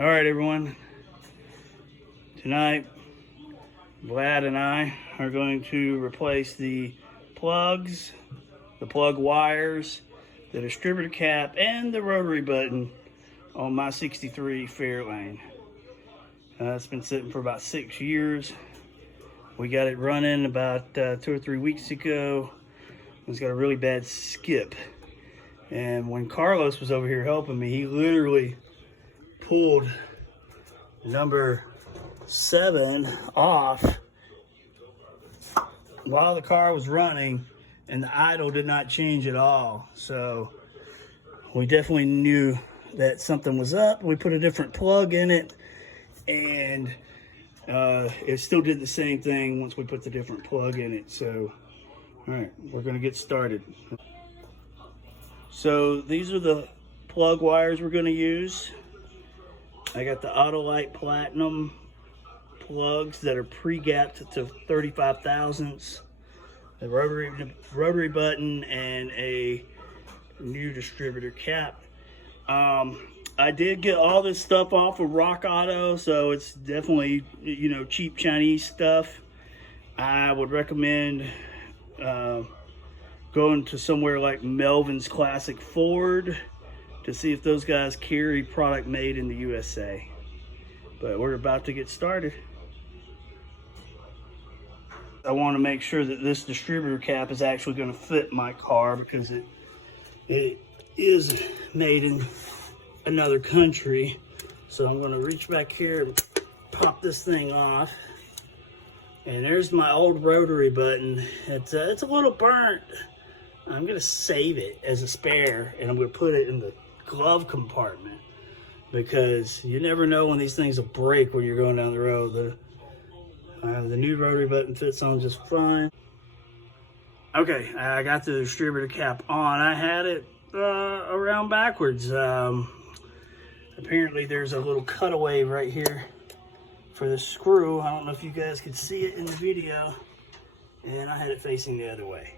All right, everyone. Tonight, Vlad and I are going to replace the plugs, the plug wires, the distributor cap, and the rotary button on my 63 Fairlane. It's been sitting for about 6 years. We got it running about 2 or 3 weeks ago. It's got a really bad skip. And when Carlos was over here helping me, he literally pulled number 7 off while the car was running, and the idle did not change at all. So we definitely knew that something was up. We put a different plug in it, and it still did the same thing once we put the different plug in it. So, all right, we're gonna get started. So these are the plug wires we're gonna use. I got the Autolite Platinum plugs that are pre-gapped to 35 thousandths, the rotary button, and a new distributor cap. I did get all this stuff off of Rock Auto, so it's definitely, you know, cheap Chinese stuff. I would recommend going to somewhere like Melvin's Classic Ford to see if those guys carry product made in the USA. But we're about to get started. I want to make sure that this distributor cap is actually going to fit my car, because it is made in another country. So I'm going to reach back here and pop this thing off. And there's my old rotary button. It's a little burnt. I'm going to save it as a spare, and I'm going to put it in the glove compartment, because you never know when these things will break when you're going down the road. The new rotary button fits on just fine. Okay, I got the distributor cap on. I had it around backwards. Apparently there's a little cutaway right here for the screw. I don't know if you guys could see it in the video, and I had it facing the other way.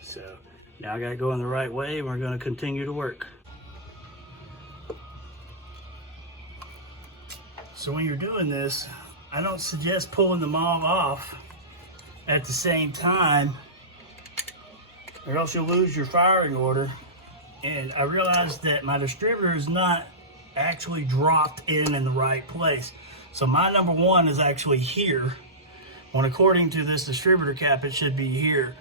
So now I gotta go in the right way, and we're gonna continue to work. So when you're doing this, I don't suggest pulling them all off at the same time, or else you'll lose your firing order. And I realized that my distributor is not actually dropped in the right place. So my number 1 is actually here, when according to this distributor cap, it should be here.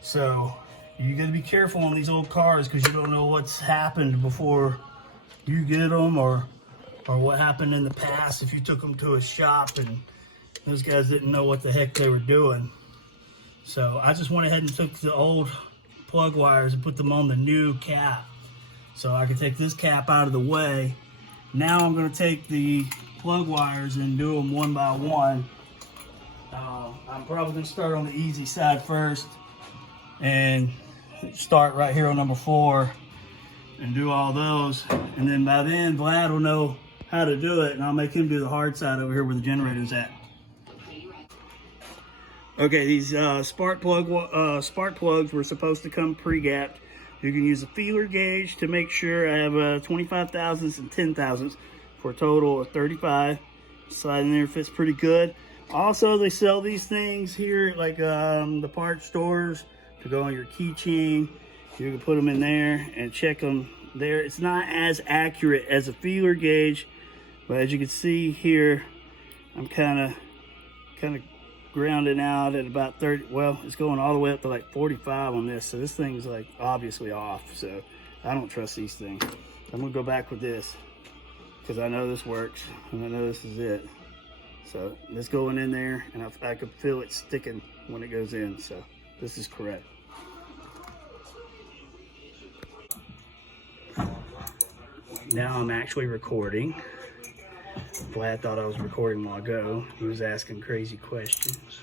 So you gotta be careful on these old cars, because you don't know what's happened before you get them, or what happened in the past if you took them to a shop and those guys didn't know what the heck they were doing. So I just went ahead and took the old plug wires and put them on the new cap, so I could take this cap out of the way. Now I'm going to take the plug wires and do them one by one. I'm probably going to start on the easy side first and start right here on number 4 and do all those, and then by then Vlad will know how to do it, and I'll make him do the hard side over here where the generator's at. Okay, these spark plugs were supposed to come pre-gapped. You can use a feeler gauge to make sure. I have 25 thousandths and 10 thousandths for a total of 35. Slide in there, fits pretty good. Also, they sell these things here at like the parts stores to go on your keychain. You can put them in there and check them there. It's not as accurate as a feeler gauge, but as you can see here, I'm kind of grounding out at about 30. Well, it's going all the way up to like 45 on this, so this thing's like obviously off. So I don't trust these things. I'm gonna go back with this, because I know this works and I know this is it. So this going in there, and I could feel it sticking when it goes in. So this is correct. Now I'm actually recording. Vlad thought I was recording a while ago. He was asking crazy questions.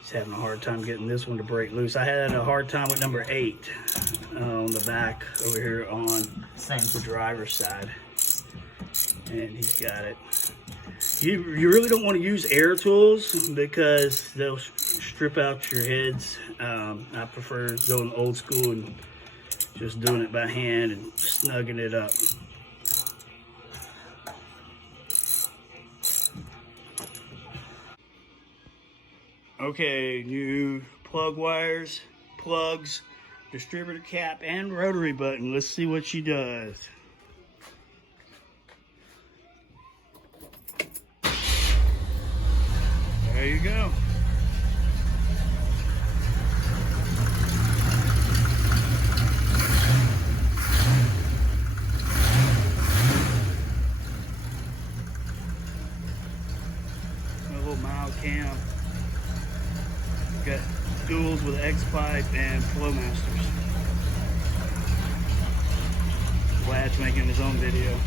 He's having a hard time getting this one to break loose. I had a hard time with number 8 on the back over here on the driver's side. And he's got it. You really don't want to use air tools, because they'll strip out your heads. I prefer going old school and just doing it by hand and snugging it up. Okay, new plug wires, plugs, distributor cap, and rotary button. Let's see what she does. There you go. A little mild cam. Got duals with X-Pipe and Flowmasters. Vlad's making his own video.